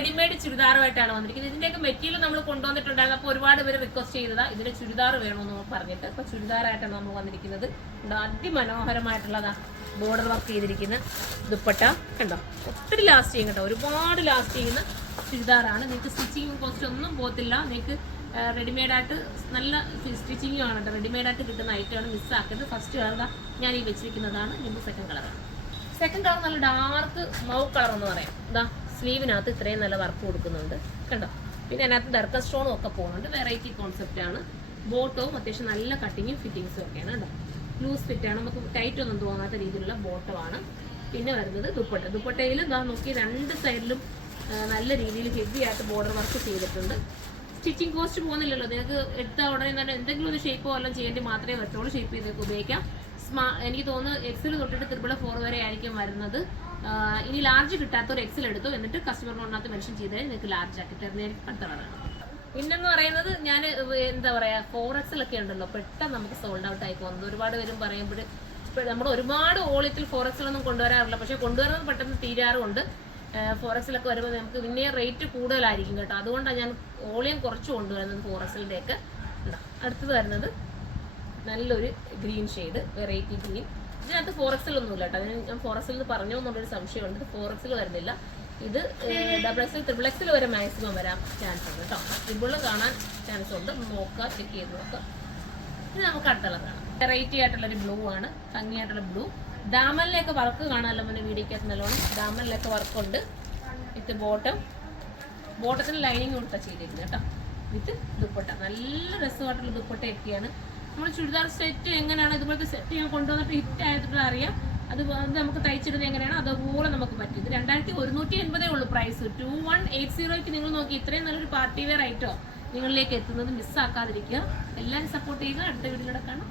Readymade ചുരിദാറുമായിട്ടാണ് വന്നിരിക്കുന്നത്. ഇതിന്റെയൊക്കെ material നമ്മൾ കൊണ്ടുവന്നിട്ടുണ്ടായിരുന്നു. അപ്പോൾ ഒരുപാട് പേര് റിക്വസ്റ്റ് ചെയ്തതാ ഇതിന്റെ ചുരിദാർ വേണമെന്ന് പറഞ്ഞിട്ട്. അപ്പൊ ചുരിദാറായിട്ടാണ് നമ്മൾ വന്നിരിക്കുന്നത്. അതിമനോഹരമായിട്ടുള്ളതാ ബോർഡർ വർക്ക് ചെയ്തിരിക്കുന്ന ദുപ്പട്ട കണ്ടോ, ഒത്തിരി ലാസ്റ്റ് ചെയ്യും കേട്ടോ, ഒരുപാട് ലാസ്റ്റ് ചെയ്യുന്ന ചുരിദാറാണ്. നിങ്ങൾക്ക് സ്റ്റിച്ചിങ് കോസ്റ്റ് ഒന്നും പോകത്തില്ല. നിങ്ങൾക്ക് റെഡിമെയ്ഡായിട്ട് നല്ല സ്റ്റിച്ചിങ്ങും ആണ് കേട്ടോ. റെഡിമെയ്ഡായിട്ട് കിട്ടുന്ന ഐറ്റമാണ്, മിസ്സാക്കരുത്. ഫസ്റ്റ് കളർ ഞാൻ ഈ വെച്ചിരിക്കുന്നതാണ്. ഇതിൻ്റെ സെക്കൻഡ് കളറാണ്. സെക്കൻഡ് കളർ നല്ല ഡാർക്ക് മൗ കളർ എന്ന് പറയാം. ഇതാ സ്ലീവിനകത്ത് ഇത്രയും നല്ല വർക്ക് കൊടുക്കുന്നുണ്ട് കണ്ടോ. പിന്നെ അതിനകത്ത് ഡർക്കർ സ്റ്റോണും ഒക്കെ പോകുന്നുണ്ട്. വെറൈറ്റി കോൺസെപ്റ്റ് ആണ്. ബോട്ടവും അത്യാവശ്യം നല്ല കട്ടിങ്ങും ഫിറ്റിങ്സും ഒക്കെയാണ് കേട്ടോ. ലൂസ് ഫിറ്റാണ്, നമുക്ക് ടൈറ്റ് ഒന്നും തോന്നാത്ത രീതിയിലുള്ള ബോട്ടമാണ്. പിന്നെ വരുന്നത് ദുപ്പട്ട. ദുപ്പട്ടയിൽ ഇതാ നോക്കി രണ്ട് സൈഡിലും നല്ല രീതിയിൽ ഹെവി ആയിട്ട് ബോർഡർ വർക്ക് ചെയ്തിട്ടുണ്ട്. സ്റ്റിച്ചിങ് കോസ്റ്റ് പോകുന്നില്ലല്ലോ, നിങ്ങൾക്ക് എടുത്ത ഉടനെ തന്നെ എന്തെങ്കിലും ഒരു ഷേപ്പോ എല്ലാം ചെയ്യേണ്ടി മാത്രമേ പറ്റുള്ളൂ. ഷേപ്പ് ചെയ്തൊക്കെ ഉപയോഗിക്കാം. എനിക്ക് തോന്നുന്നു എക്സിൽ തൊട്ടിട്ട് 4 വരെ ആയിരിക്കും വരുന്നത്. ഇനി ലാർജ് കിട്ടാത്തവർ എക്സിൽ എടുത്തു, എന്നിട്ട് കസ്റ്റമർ നോട്ടിനകത്ത് മെൻഷൻ ചെയ്താൽ നിങ്ങൾക്ക് ലാർജ് ആക്കി തരുന്നതായിരിക്കും അടുത്ത കളറാണ്. പിന്നെന്ന് പറയുന്നത് ഞാൻ എന്താ പറയുക, 4XL ഒക്കെ ഉണ്ടല്ലോ, പെട്ടെന്ന് നമുക്ക് സോൾഡ് ഔട്ട് ആയി പോകുന്നത്. ഒരുപാട് പേരും പറയുമ്പോൾ നമ്മൾ ഒരുപാട് ഓളിയത്തിൽ 4XL ഒന്നും കൊണ്ടുവരാറില്ല, പക്ഷെ കൊണ്ടുവരുന്നത് പെട്ടെന്ന് തീരാറുമുണ്ട്. 4XL ഒക്കെ വരുമ്പോൾ നമുക്ക് പിന്നെ റേറ്റ് കൂടുതലായിരിക്കും കേട്ടോ. അതുകൊണ്ടാണ് ഞാൻ ഓളിയം കുറച്ച് കൊണ്ടുവരുന്നത് 4XL ഒക്കെ. അടുത്തത് വരുന്നത് നല്ലൊരു ഗ്രീൻ ഷെയ്ഡ്, വെറൈറ്റി ഗ്രീൻ. ഇതിനകത്ത് 4XL ഒന്നുമില്ല കേട്ടോ. ഞാൻ 4XL എന്ന് പറഞ്ഞോ എന്നുള്ളൊരു സംശയമുണ്ട്. 4XL വരുന്നില്ല. ഇത് XXL, XXL വരെ മാക്സിമം വരാൻ ചാൻസ് ഉണ്ട് കേട്ടോ. ട്രിപ്പിൾ കാണാൻ ചാൻസ് ഉണ്ട്. നോക്കുക, ചെക്ക് ചെയ്ത് നോക്കുക. ഇത് നമുക്ക് അടുത്ത കളറാണ്. വെറൈറ്റി ആയിട്ടുള്ളൊരു ബ്ലൂ ആണ്, ഭംഗിയായിട്ടുള്ള ബ്ലൂ. ഡാമലിലേക്ക് വർക്ക് കാണാമല്ലോ മുന്നേ വീഡിയോക്കകത്ത് നല്ലോണം. ഡാമലിലേക്ക് വർക്കുണ്ട്. വിത്ത് ബോട്ടത്തിന് ലൈനിങ് കൊടുത്താൽ ചെയ്തിരിക്കുന്നത് കേട്ടോ. വിത്ത് ദുപ്പട്ട, നല്ല രസമായിട്ടുള്ള ദുപ്പട്ടയൊക്കെയാണ്. നമ്മൾ ചുരിദാർ സെറ്റ് എങ്ങനെയാണ് ഇതുപോലത്തെ സെറ്റ് ഞാൻ കൊണ്ടുവന്നിട്ട് ഹിറ്റ് ആയിട്ടുള്ള അറിയാം. അത് നമുക്ക് തയ്ച്ചിടുന്നത് എങ്ങനെയാണ് അതുപോലെ നമുക്ക് പറ്റും. ഇത് 2180 ഉള്ളൂ പ്രൈസ്. 2180 നിങ്ങൾ നോക്കി ഇത്രയും നല്ലൊരു പാർട്ടി വെയർ ഐറ്റോ നിങ്ങളിലേക്ക് എത്തുന്നത് മിസ്സാക്കാതിരിക്കുക. എല്ലാവരും സപ്പോർട്ട് ചെയ്യുക. അടുത്ത വീഡിയോയിലൂടെ കാണാം.